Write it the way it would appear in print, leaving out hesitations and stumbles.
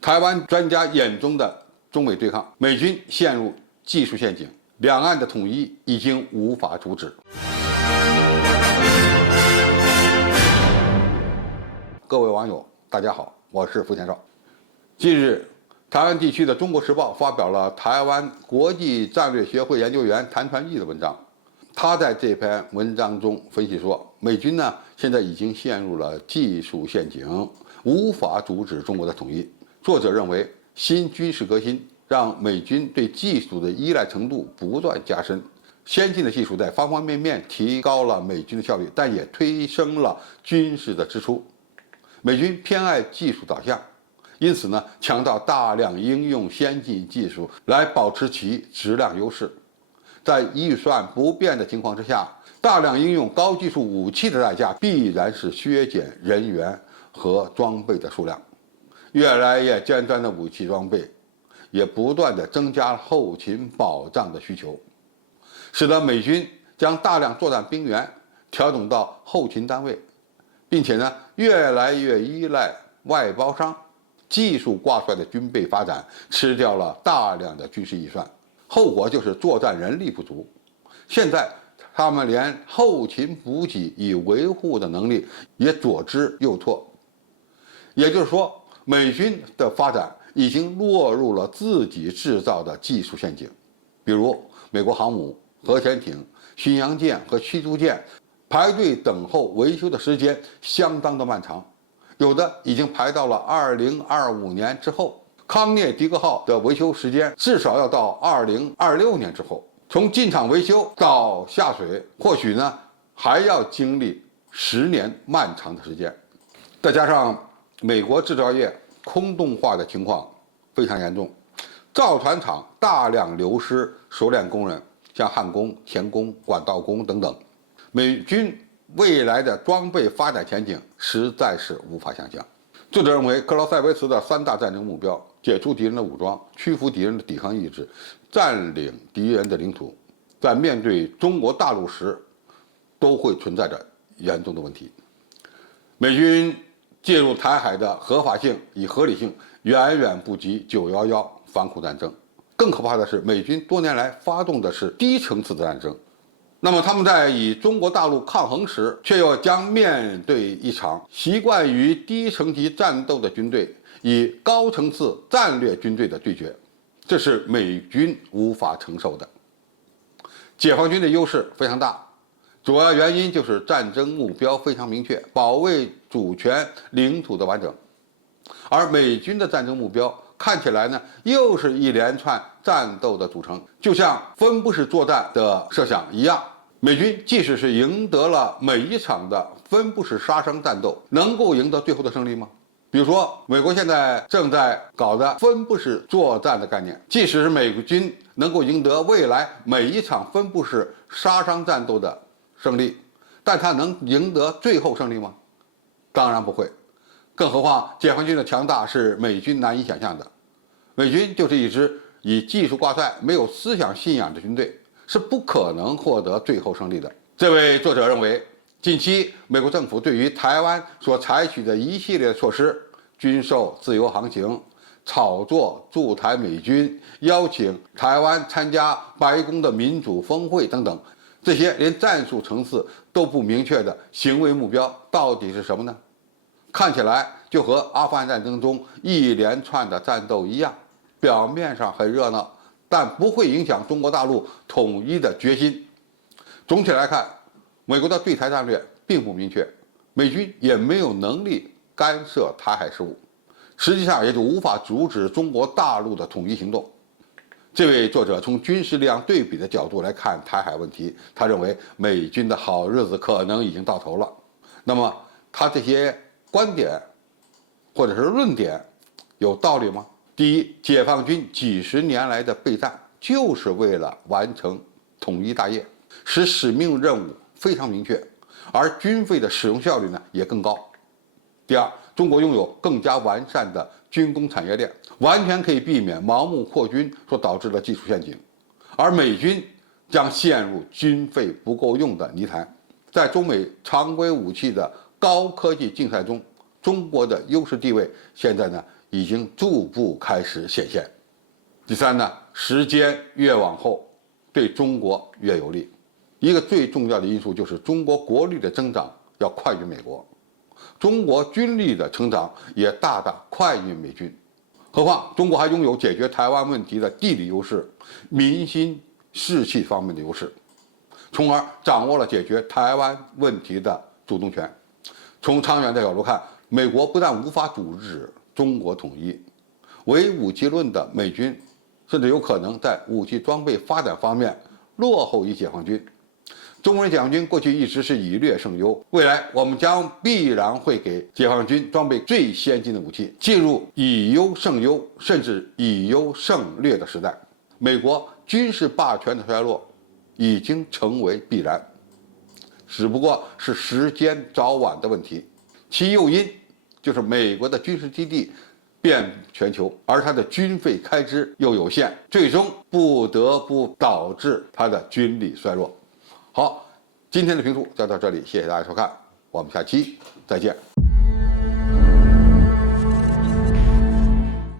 台湾专家眼中的中美对抗，美军陷入技术陷阱，两岸的统一已经无法阻止。各位网友，大家好，我是付天少。近日，台湾地区的《中国时报》发表了台湾国际战略学会研究员谭传义的文章。他在这篇文章中分析说，美军呢现在已经陷入了技术陷阱，无法阻止中国的统一。作者认为，新军事革新让美军对技术的依赖程度不断加深。先进的技术在方方面面提高了美军的效率，但也推升了军事的支出。美军偏爱技术导向，因此呢，强调大量应用先进技术来保持其质量优势。在预算不变的情况之下，大量应用高技术武器的代价必然是削减人员和装备的数量。越来越尖端的武器装备也不断地增加了后勤保障的需求，使得美军将大量作战兵员调整到后勤单位，并且呢，越来越依赖外包商。技术挂帅的军备发展吃掉了大量的军事预算，后果就是作战人力不足。现在他们连后勤补给与维护的能力也左支右绌，也就是说，美军的发展已经落入了自己制造的技术陷阱。比如美国航母、核潜艇、巡洋舰和驱逐舰排队等候维修的时间相当的漫长，有的已经排到了2025年之后。康涅狄格号的维修时间至少要到2026年之后。从进场维修到下水，或许呢还要经历10年漫长的时间。再加上美国制造业空洞化的情况非常严重，造船厂大量流失熟练工人，像焊工、钳工、管道工等等。美军未来的装备发展前景实在是无法想象。作者认为，克劳塞维茨的3大战争目标——解除敌人的武装、屈服敌人的抵抗意志、占领敌人的领土，在面对中国大陆时，都会存在着严重的问题。美军介入台海的合法性与合理性远远不及911反恐战争。更可怕的是，美军多年来发动的是低层次的战争。那么他们在与中国大陆抗衡时，却又将面对一场习惯于低层级战斗的军队与高层次战略军队的对决，这是美军无法承受的。解放军的优势非常大，主要原因就是战争目标非常明确，保卫主权领土的完整。而美军的战争目标看起来呢，又是一连串战斗的组成，就像分布式作战的设想一样。美军即使是赢得了每一场的分布式杀伤战斗，能够赢得最后的胜利吗？比如说，美国现在正在搞的分布式作战的概念，即使是美军能够赢得未来每一场分布式杀伤战斗的胜利，但它能赢得最后胜利吗？当然不会。更何况，解放军的强大是美军难以想象的。美军就是一支以技术挂帅、没有思想信仰的军队，是不可能获得最后胜利的。这位作者认为，近期美国政府对于台湾所采取的一系列措施，军售、自由航行、炒作驻台美军、邀请台湾参加白宫的民主峰会等等，这些连战术层次都不明确的行为目标到底是什么呢？看起来就和阿富汗战争中一连串的战斗一样，表面上很热闹，但不会影响中国大陆统一的决心。总体来看，美国的对台战略并不明确，美军也没有能力干涉台海事务，实际上也就无法阻止中国大陆的统一行动。这位作者从军事力量对比的角度来看台海问题，他认为美军的好日子可能已经到头了。那么他这些观点或者是论点有道理吗？第一，解放军几十年来的备战就是为了完成统一大业，使使命任务非常明确，而军费的使用效率呢也更高。第二，中国拥有更加完善的军工产业链，完全可以避免盲目扩军所导致的技术陷阱，而美军将陷入军费不够用的泥潭。在中美常规武器的高科技竞赛中，中国的优势地位现在呢已经逐步开始显现。第三呢，时间越往后，对中国越有利。一个最重要的因素就是中国国力的增长要快于美国，中国军力的成长也大大快于美军。何况中国还拥有解决台湾问题的地理优势、民心士气方面的优势，从而掌握了解决台湾问题的主动权。从长远的角度看，美国不但无法阻止中国统一，唯武器论的美军甚至有可能在武器装备发展方面落后于解放军。中国人解放军过去一直是以略胜优，未来我们将必然会给解放军装备最先进的武器，进入以优胜优，甚至以优胜劣的时代。美国军事霸权的衰落已经成为必然，只不过是时间早晚的问题。其诱因就是美国的军事基地遍全球，而它的军费开支又有限，最终不得不导致它的军力衰弱。好，今天的评述就到这里，谢谢大家收看，我们下期再见。